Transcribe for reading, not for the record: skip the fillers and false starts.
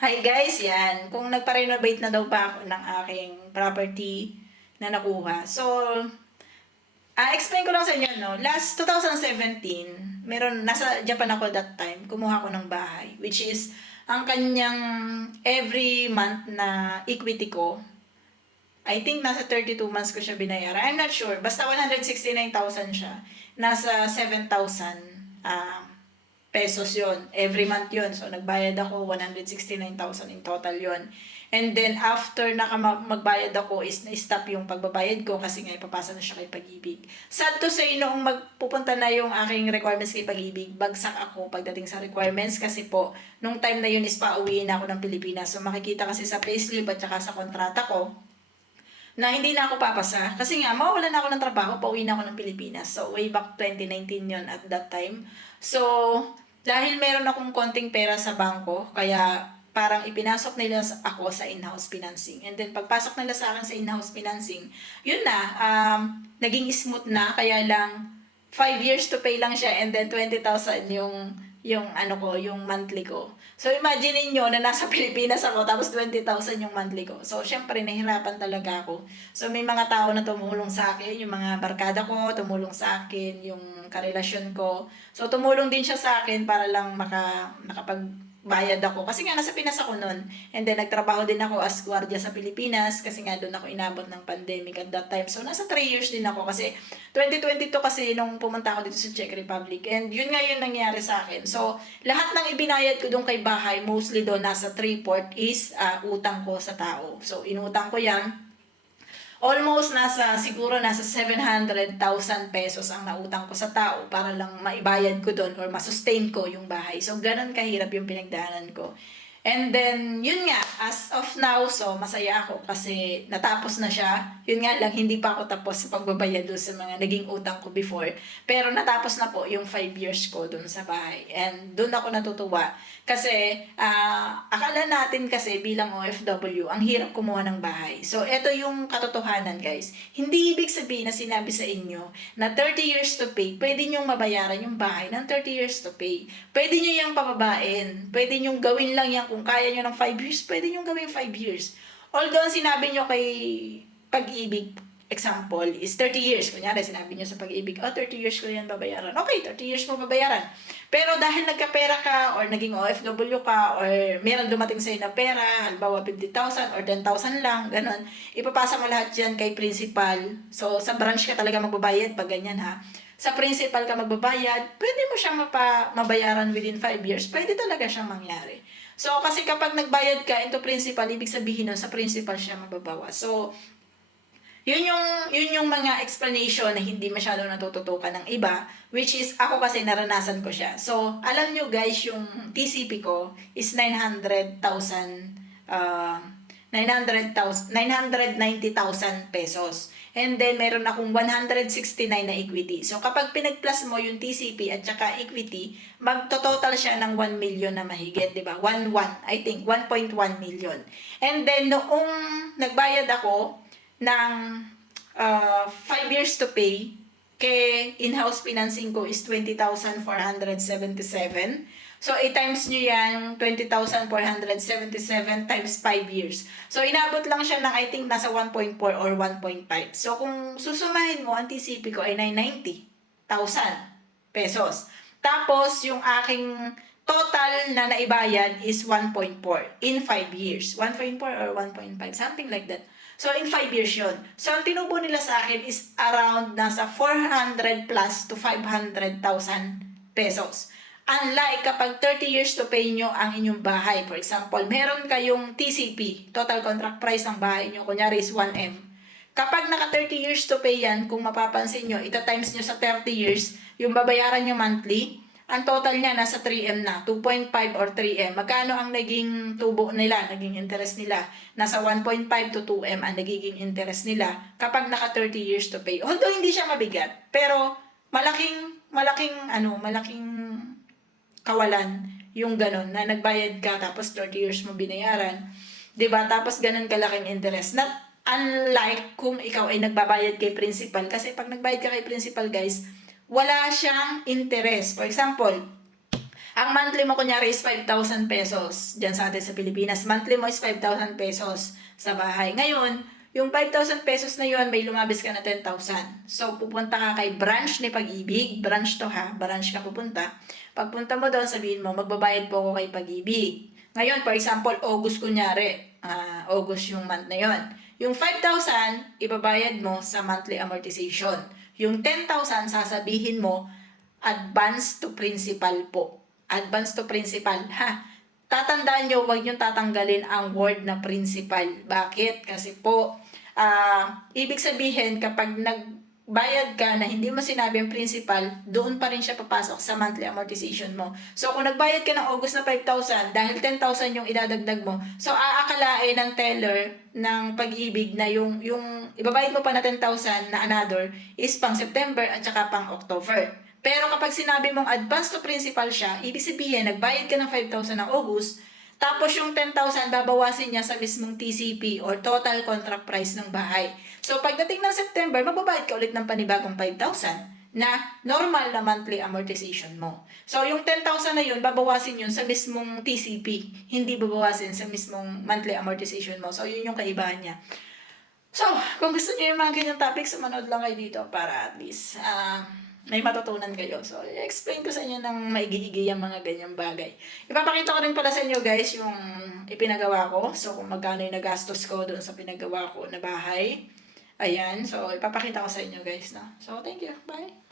Hi guys, yan. Kung nagpa-renovate na daw ba ako ng aking property na nakuha. So, explain ko lang sa inyo, no? Last 2017, nasa Japan ako that time, kumuha ako ng bahay. Which is, ang kanyang every month na equity ko, I think nasa 32 months ko siya binayaran. I'm not sure. Basta 169,000 siya. Nasa 7,000 pesos yon every month yon. So nagbayad ako 169,000 in total yon. And then after magbayad ako is na-stop yung pagbabayad ko kasi nga ipapasa na siya kay Pag-ibig. Sad to say, noong magpupunta na yung aking requirements kay Pag-ibig, bagsak ako pagdating sa requirements kasi po nung time na yun is pauwiin na ako ng Pilipinas. So makikita kasi sa payslip at saka sa kontrata ko na hindi na ako papasa. Kasi nga, mawawalan na ako ng trabaho, pauwi na ako ng Pilipinas. So, way back 2019 yon at that time. So, dahil meron akong konting pera sa bangko, kaya parang ipinasok nila ako sa in-house financing. And then, pagpasok nila sa akin sa in-house financing, yun na, naging smooth na, kaya lang, 5 years to pay lang siya, and then 20,000 yung monthly ko. So, imagine niyo na nasa Pilipinas ako, tapos 20,000 yung monthly ko. So, syempre, nahirapan talaga ako. So, may mga tao na tumulong sa akin, yung mga barkada ko, tumulong sa akin, yung karelasyon ko. So, tumulong din siya sa akin para lang makapagbayad ako. Kasi nga, nasa Pinas ako noon. And then, nagtrabaho din ako as gwardiya sa Pilipinas kasi nga doon ako inabot ng pandemic at that time. So, nasa 3 years din ako kasi 2022 kasi nung pumunta ako dito sa Czech Republic. And yun nga yung nangyari sa akin. So, lahat ng ibinayad ko doon kay bahay, mostly doon nasa 3/4 is utang ko sa tao. So, inutang ko yan. Almost siguro nasa 700,000 pesos ang nautang ko sa tao para lang maibayad ko doon or masustain ko yung bahay. So, ganun kahirap yung pinagdaanan ko. And then, yun nga, as of now, so masaya ako kasi natapos na siya. Yun nga lang, hindi pa ako tapos sa pagbabayad doon sa mga naging utang ko before. Pero natapos na po yung 5 years ko doon sa bahay. And doon ako natutuwa. Kasi, akala natin kasi bilang OFW, ang hirap kumuha ng bahay. So, ito yung katotohanan, guys. Hindi ibig sabihin na sinabi sa inyo na 30 years to pay, pwede nyong mabayaran yung bahay ng 30 years to pay. Pwede nyo yung pababain. Pwede nyong gawin lang yan kung kaya nyo ng 5 years, pwede nyo gawin 5 years. Although, ang sinabi nyo kay Pag-ibig, example, is 30 years. Kunyari, sinabi nyo sa Pag-ibig, 30 years ko yan babayaran. Okay, 30 years mo babayaran. Pero dahil nagkapera ka, or naging OFW ka, or meron dumating sa'yo na pera, halimbawa 50,000 or 10,000 lang, ganun, ipapasa mo lahat yan kay principal. So, sa branch ka talaga magbabayad pag ganyan ha. Sa principal ka magbabayad, pwede mo siyang mabayaran within 5 years. Pwede talaga siyang mangyari. So, kasi kapag nagbayad ka into principal, ibig sabihin nun, sa principal siya mababawas. So, yun yung mga explanation na hindi masyado natututukan ng iba, which is ako kasi naranasan ko siya. So, alam nyo guys, yung TCP ko is 900,000 990,000 pesos. And then, meron akong 169 na equity. So, kapag pinag-plus mo yung TCP at saka equity, magto-total siya ng 1 million na mahigit, di ba? 1.1, I think, 1.1 million. And then, noong nagbayad ako ng 5 years to pay, kay in-house financing ko is 20,477. So, i-times nyo yan, 20,477 times 5 years. So, inabot lang siya ng I think nasa 1.4 or 1.5. So, kung susumahin mo, ang TCP ko ay 990,000 pesos. Tapos, yung aking total na naibayad is 1.4 in 5 years. 1.4 or 1.5, something like that. So, in 5 years yun. So, ang tinubo nila sa akin is around nasa 400 plus to 500,000 pesos. Unlike kapag 30 years to pay nyo ang inyong bahay. For example, meron kayong TCP, total contract price ng bahay nyo, kunyari is 1M. Kapag naka 30 years to pay yan, kung mapapansin nyo, ita-times nyo sa 30 years, yung babayaran nyo monthly, ang total niya nasa 3M na, 2.5 or 3M. Magkano ang naging tubo nila, naging interest nila? Nasa 1.5 to 2M ang nagiging interest nila kapag naka 30 years to pay. Although hindi siya mabigat, pero malaking kawalan yung ganun na nagbayad ka tapos 30 years mo binayaran. 'Di ba? Tapos ganun kalaking interest. Not unlike kung ikaw ay nagbabayad kay principal, kasi pag nagbayad ka kay principal, guys, wala siyang interest. For example, Ang monthly mo kunyari is 5,000 pesos dyan sa atin sa Pilipinas. Monthly mo is 5,000 pesos sa bahay. Ngayon, yung 5,000 pesos na yun, may lumabis ka na 10,000. So, pupunta ka kay branch ni Pag-ibig. Branch to ha, branch ka pupunta. Pagpunta mo doon, sabihin mo, magbabayad po ako kay Pag-ibig. Ngayon, for example, August kunyari. August yung month na yun. Yung 5,000, ibabayad mo sa monthly amortization. Yung 10,000, sasabihin mo, advance to principal po. Advance to principal, ha? Tatandaan nyo, huwag nyo tatanggalin ang word na principal. Bakit? Kasi po, ibig sabihin, kapag nagbayad ka na hindi mo sinabi ang principal, doon pa rin siya papasok sa monthly amortization mo. So, kung nagbayad ka ng August na 5,000, dahil 10,000 yung idadagdag mo, so aakalain ng teller ng Pag-ibig na yung ibabayad mo pa na 10,000 na another is pang September at saka pang October. Pero kapag sinabi mong advance to principal siya, ibig sabihin, nagbayad ka ng 5,000 ng August, tapos yung 10,000 babawasin niya sa mismong TCP or total contract price ng bahay. So pagdating ng September, magbabayad ka ulit ng panibagong 5,000 na normal na monthly amortization mo. So yung 10,000 na yun, babawasin yun sa mismong TCP, hindi babawasin sa mismong monthly amortization mo. So yun yung kaibahan niya. So, kung gusto niyo yung mga ganyang topics, manood lang kayo dito para at least may matutunan kayo. So, i-explain ko sa inyo ng maigi-igi yung mga ganyang bagay. Ipapakita ko rin pala sa inyo guys yung ipinagawa ko. So, kung magkano yung nagastos ko doon sa pinagawa ko na bahay. Ayan. So, ipapakita ko sa inyo guys. No? So, thank you. Bye.